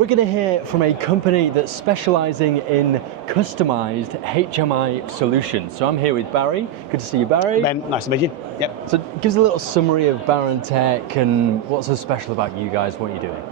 We're going to hear from a company that's specialising in customised HMI solutions. So I'm here with Barry. Good to see you, Barry. Ben, nice to meet you. Yep. So give us a little summary of Barantech and what's so special about you guys, what you're doing.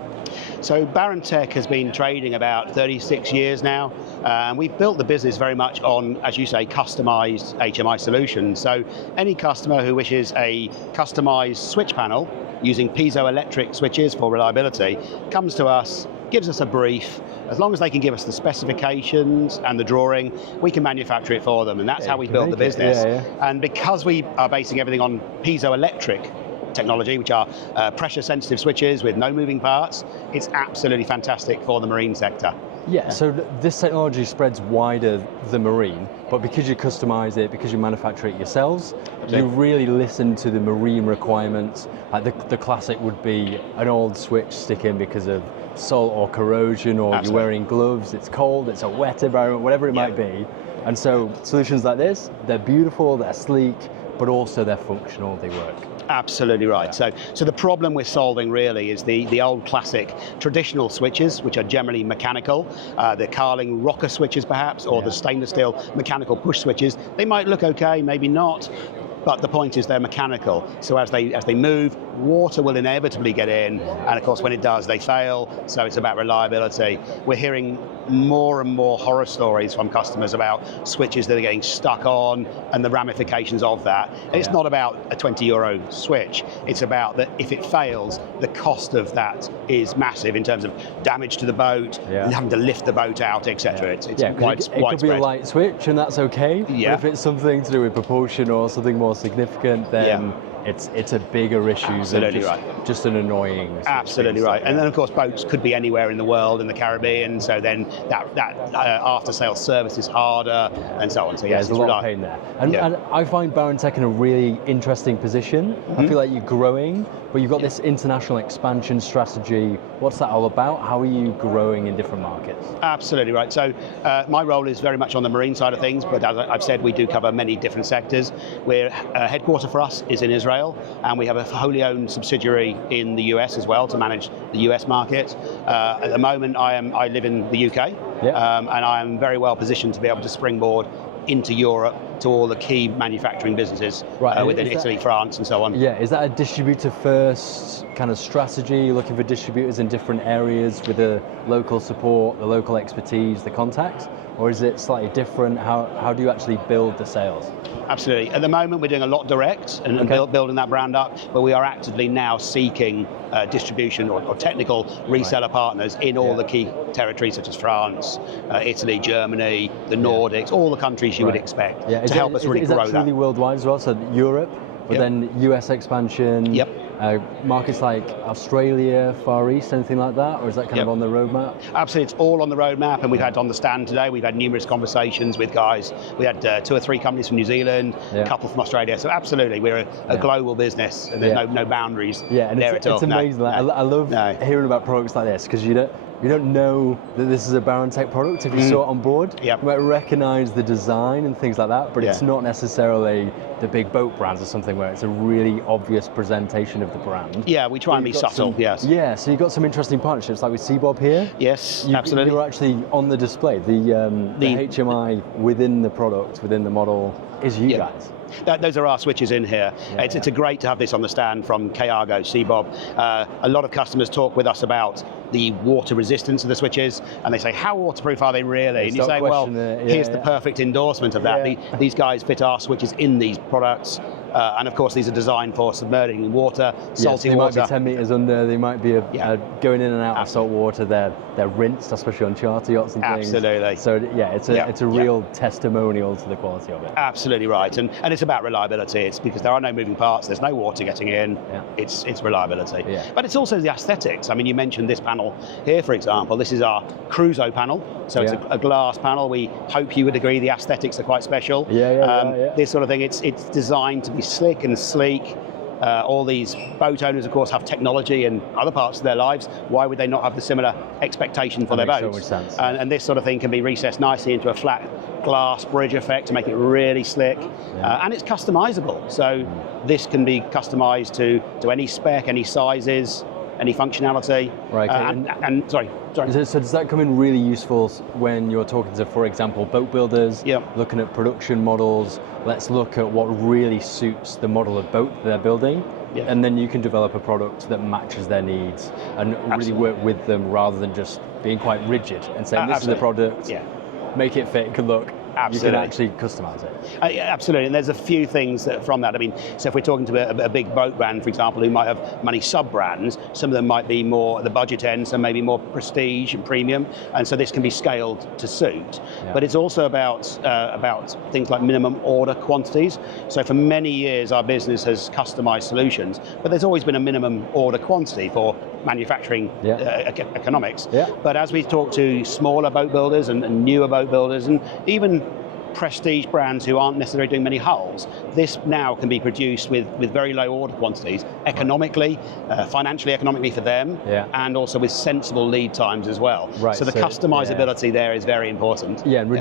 So Barantech has been trading about 36 years now, and we've built the business very much on, as you say, customised HMI solutions. So any customer who wishes a customised switch panel using piezoelectric switches for reliability comes to us, gives us a brief. As long as they can give us the specifications and the drawing, we can manufacture it for them, and that's how we built the business. And because we are basing everything on piezoelectric technology, which are pressure sensitive switches with no moving parts, it's absolutely fantastic for the marine sector. Yeah, so this technology spreads wider than marine, but because you customize it, because you manufacture it yourselves, you really listen to the marine requirements. Like the classic would be an old switch stick in because of salt or corrosion, or you're wearing gloves, it's cold, it's a wet environment, whatever it might be. And so solutions like this, they're beautiful, they're sleek, but also they're functional, they work. Absolutely right. So the problem we're solving really is the old classic traditional switches, which are generally mechanical, the Carling rocker switches perhaps, or the stainless steel mechanical push switches. They might look okay, maybe not, but the point is they're mechanical. So as they move, water will inevitably get in, and of course when it does, they fail, so it's about reliability. We're hearing more and more horror stories from customers about switches that are getting stuck on and the ramifications of that. And it's not about a €20 switch, it's about that if it fails, the cost of that is massive in terms of damage to the boat, and having to lift the boat out, etc. It's widespread. It could be a light switch and that's okay, but if it's something to do with propulsion or something more significant, then it's a bigger issue Absolutely than just an annoying. Absolutely right. And then of course boats could be anywhere in the world, in the Caribbean, so then that after sales service is harder and so on. So yes, there's a lot of pain there. And I find Barantech in a really interesting position. I feel like you're growing, but you've got this international expansion strategy. What's that all about? How are you growing in different markets? Absolutely right. So my role is very much on the marine side of things, but as I've said, we do cover many different sectors. Headquarter for us is in Israel, and we have a wholly owned subsidiary in the US as well to manage the US market. At the moment, I live in the UK, and I am very well positioned to be able to springboard into Europe to all the key manufacturing businesses within Italy, France, and so on. Yeah, is that a distributor first kind of strategy, looking for distributors in different areas with the local support, the local expertise, the contacts? Or is it slightly different? How do you actually build the sales? Absolutely. At the moment, we're doing a lot direct and building that brand up, but we are actively now seeking distribution or technical reseller partners in all the key territories such as France, Italy, Germany, the Nordics, all the countries you would expect to help us really grow that. Is that truly worldwide as well? So Europe, but then US expansion? Markets like Australia, Far East, anything like that, or is that kind of on the roadmap? Absolutely, it's all on the roadmap, and we've had on the stand today, we've had numerous conversations with guys. We had 2 or 3 companies from New Zealand, a couple from Australia, so absolutely, we're a global business, and there's no boundaries and there it's at all. Amazing. I love hearing about products like this, because you don't know that this is a Barantech product. If you saw it on board, you might recognize the design and things like that, but it's not necessarily the big boat brands or something where it's a really obvious presentation of the brand. Yeah, we try and be subtle, Yeah, so you've got some interesting partnerships, like with Seabob here. Yes, absolutely. You're actually on the display. The HMI within the product, within the model, is you guys. Those are our switches in here. It's great to have this on the stand from Kayago, Seabob. A lot of customers talk with us about the water resistance of the switches, and they say, how waterproof are they really? And you say, well, here's the perfect endorsement of that. These guys fit our switches in these products. And of course, these are designed for submerging in water, salty water. They might be 10 meters under, they might be going in and out of salt water, they're rinsed, especially on charter yachts and things. Absolutely. So it's a real testimonial to the quality of it. Absolutely right, and it's about reliability. It's because there are no moving parts, there's no water getting in, it's reliability. But it's also the aesthetics. I mean, you mentioned this panel here, for example. This is our Cruzo panel, so it's a glass panel. We hope you would agree the aesthetics are quite special. This sort of thing, it's designed to be slick and sleek. All these boat owners, of course, have technology in other parts of their lives. Why would they not have the similar expectation for their boats? So much sense. And this sort of thing can be recessed nicely into a flat glass bridge effect to make it really slick. And it's customizable. So this can be customized to any spec, any sizes. any functionality. Right. Okay. And sorry. So does that come in really useful when you're talking to, for example, boat builders, looking at production models? Let's look at what really suits the model of boat they're building, and then you can develop a product that matches their needs and really work with them rather than just being quite rigid and saying this is the product, make it fit, good luck. Absolutely. You can actually customize it. Absolutely, and there's a few things from that. I mean, so if we're talking to a big boat brand, for example, who might have many sub-brands, some of them might be more at the budget end, some maybe more prestige and premium, and so this can be scaled to suit. But it's also about things like minimum order quantities. So for many years, our business has customized solutions, but there's always been a minimum order quantity for manufacturing economics. But as we talk to smaller boat builders and newer boat builders, and even prestige brands who aren't necessarily doing many hulls, this now can be produced with very low order quantities, economically, financially economically for them, and also with sensible lead times as well. So the customizability there is very important. And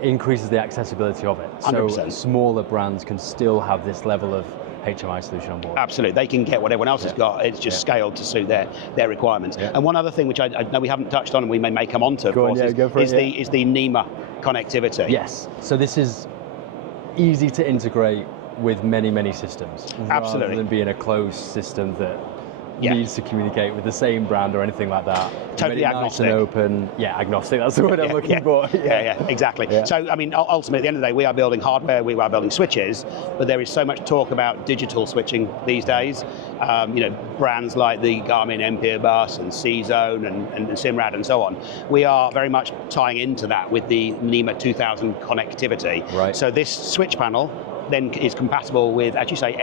increases the accessibility of it. 100%. So smaller brands can still have this level of HMI solution on board. Absolutely, they can get what everyone else has got. It's just scaled to suit their requirements. And one other thing which I know we haven't touched on, and we may come on to, of course, is the NEMA connectivity. Yes. So this is easy to integrate with many systems, rather than being a closed system that needs to communicate with the same brand or anything like that. Totally agnostic. Nice and open. Agnostic, that's the word I'm looking for. Exactly. So, I mean, ultimately, at the end of the day, we are building hardware, we are building switches, but there is so much talk about digital switching these days. Brands like the Garmin Ampere Bus and C-Zone and Simrad and so on, we are very much tying into that with the NEMA 2000 connectivity. So this switch panel then is compatible with, as you say,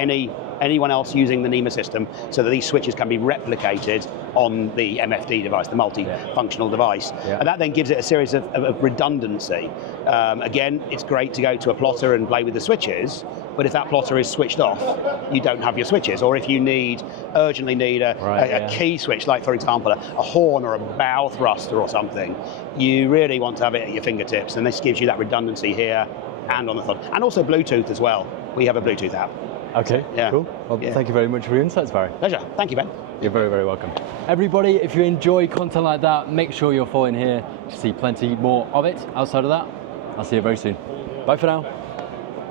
anyone else using the NEMA system, so that these switches can be replicated on the MFD device, the multi-functional device. And that then gives it a series of redundancy. Again, it's great to go to a plotter and play with the switches, but if that plotter is switched off, you don't have your switches. Or if you urgently need a key switch, like for example, a horn or a bow thruster or something, you really want to have it at your fingertips, and this gives you that redundancy here and on the thumb. And also Bluetooth as well. We have a Bluetooth app. Okay, cool. Well, thank you very much for your insights, Barry. Pleasure. Thank you, Ben. You're very, very welcome. Everybody, if you enjoy content like that, make sure you're following here to see plenty more of it. Outside of that, I'll see you very soon. Bye for now.